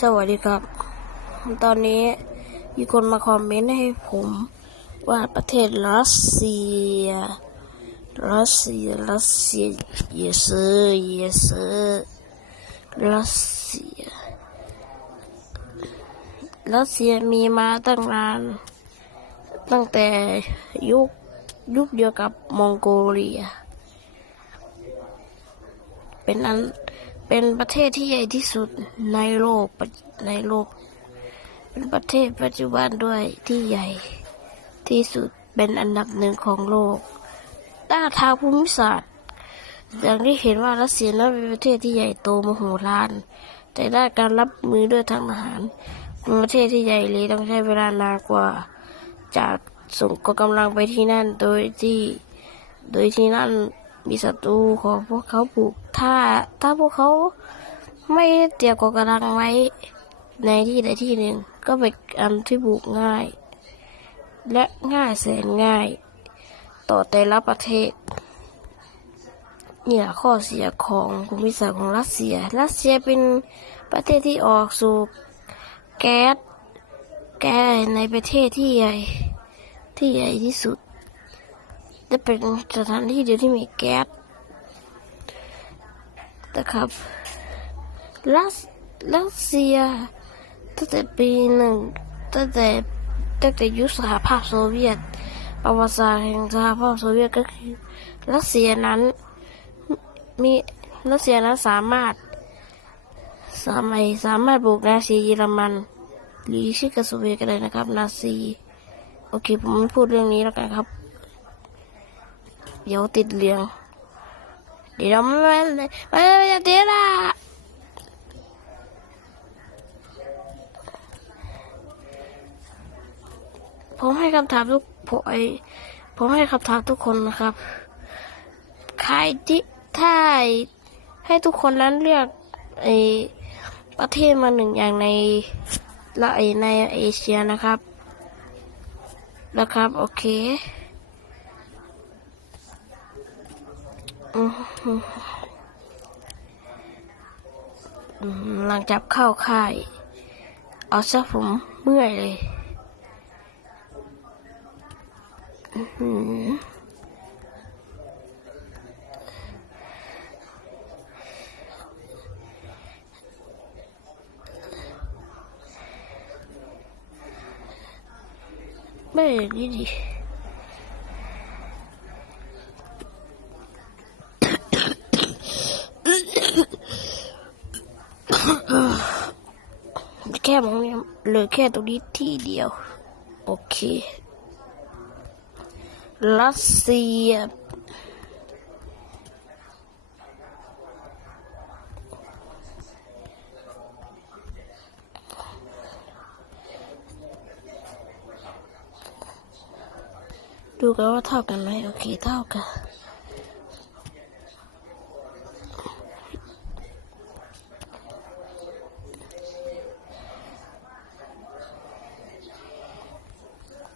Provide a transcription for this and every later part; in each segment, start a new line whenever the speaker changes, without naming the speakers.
สวัสดีครับ ตอนนี้มีคนมาคอมเมนต์ให้ผมว่าประเทศรัสเซีย รัสเซีย รัสเซียเยสเยสรัสเซีย รัสเซียมีมาตั้งนาน ตั้งแต่ยุคยุคเดียวกับมองโกเลีย เป็นอัน เป็นประเทศที่ใหญ่ที่สุดในโลกในโลก เป็นประเทศปัจจุบันด้วยที่ใหญ่ที่สุดเป็นอันดับหนึ่งของโลกด้านทางภูมิศาสตร์ อย่างที่เห็นว่ารัสเซียนั้นเป็นประเทศที่ใหญ่โตมโหฬารแต่ด้านการรับมือด้วยทางทหารเป็นประเทศที่ใหญ่เลยต้องใช้เวลานานกว่า จากส่งกองกำลังไปที่นั่นโดยที่ โดยที่นั่น มีศัตรูของพวกเขาบุกถ้า ถ้าพวกเขาไม่เตรียมกองกำลังไว้ในที่ใดที่หนึ่ง ก็เป็นอันที่บุกง่าย และง่ายแสนง่าย ต่อแต่ละประเทศเนี่ยข้อเสียของภูมิศาสตร์ของรัสเซีย รัสเซียเป็นประเทศที่ออกสู่แก๊สแก๊สในประเทศที่ใหญ่ที่ใหญ่ที่สุด จะเป็นสถานที่เดียวที่มีแก๊สนะครับรัสรัสเซียตั้งแต่ปีหนึ่งตั้งแต่ตั้งแต่ยุคสหภาพโซเวียต ประวัติศาสตร์แห่งสหภาพโซเวียตก็คือรัสเซียนั้นมีรัสเซียนั้นสามารถ สามารถสามารถบุกนาซีเยอรมัน หรือชื่อกบโซเวียตก็ได้นะครับ นาซี โอเค ผมไม่พูดเรื่องนี้แล้วกันครับ เดี๋ยวติดเรียงเดี๋ยวไม่ไม่ไม่ไม่จะติดอะผมให้คำถามทุกผมไอผมให้คำถามทุกคนนะครับ ใครที่ถ้าให้ทุกคนนั้นเลือกไอประเทศมาหนึ่งอย่างในละไอในเอเชียนะครับ นะครับ โอเค อืมอืม หลังจากเข้าค่าย เอาซะผมเมื่อยเลยอื้อหือไม่อย่างนี้ดิ แค่มอง เนี่ยเหลือแค่ตรงนี้ที่เดียว โอเค รัสเซีย ดูกันว่าเท่ากันไหมโอเค เท่ากัน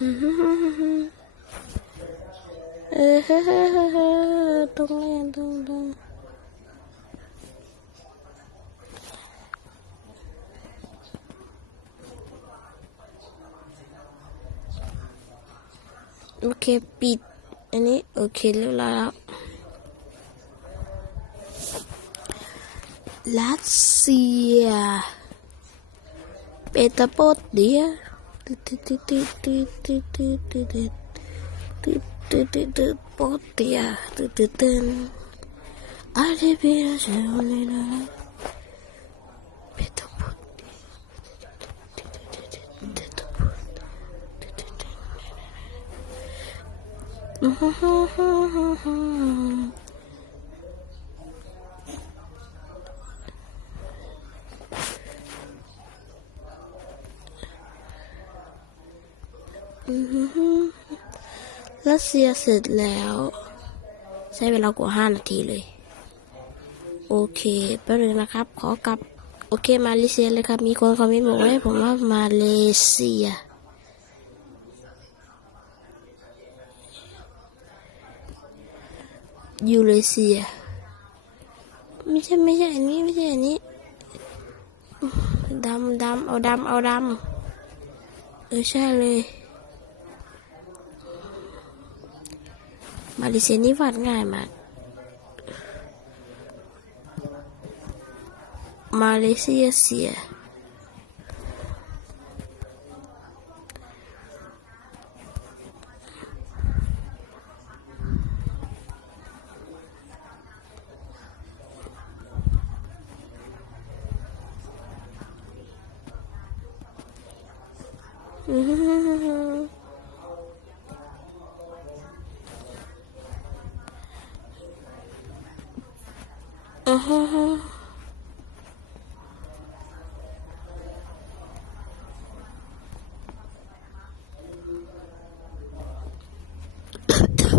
Tunggu, tunggu. Oke, pit. Ini oke lah. Let's see. Ya. Beta pot dia. 뽀띠야 뜨뜨뜬 아리비라 제올리라 Mm-hmm. รัสเซียเสร็จแล้ว ใช้เวลากว่าห้านาทีเลย โอเคแป๊บนึงนะครับ ขอกลับ โอเคมาเลเซียเลยครับ มีคนคอมเมนต์บอกว่าให้ผมว่ามาเลเซีย ยูเลเซีย ไม่ใช่ไม่ใช่อันนี้ไม่ใช่อันนี้ดำดำเอาดำเอาดำเออใช่เลย มาเลเซียนี่วาดง่ายมาก มาเลเซียเสียอื อฮึฮึฮึฮึอือฮึ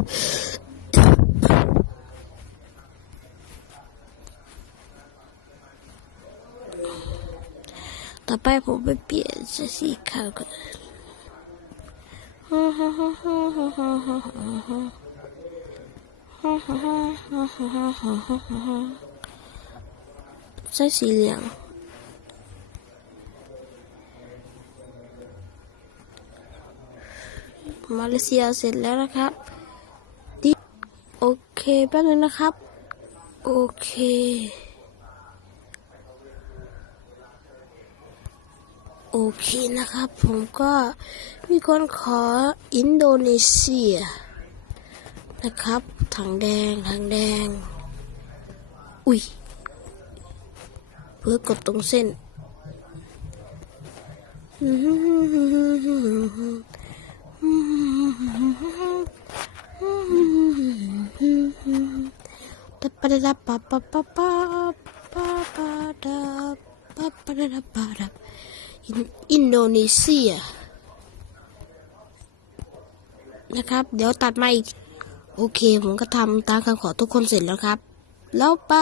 ฮึต่อไปผมไปเปลี่ยนสีขาวก่อนใช้สีเหลือง มาเลเซียเสร็จแล้วนะครับดิโอเคแป๊บนึงนะครับ โอเค โอเคนะครับ ผมก็มีคนขออินโดนีเซีย นะครับ ถังแดง ถังแดง อุ้ย เพื่อกดตรงเส้นตะปะดะปะปะปะปะปะปะดะปะปะดะปะดะอินอินโดนีเซียนะครับ เดี๋ยวตัดมาอีก โอเค ผมก็ทำตามคำขอทุกคนเสร็จแล้วครับ แล้วไป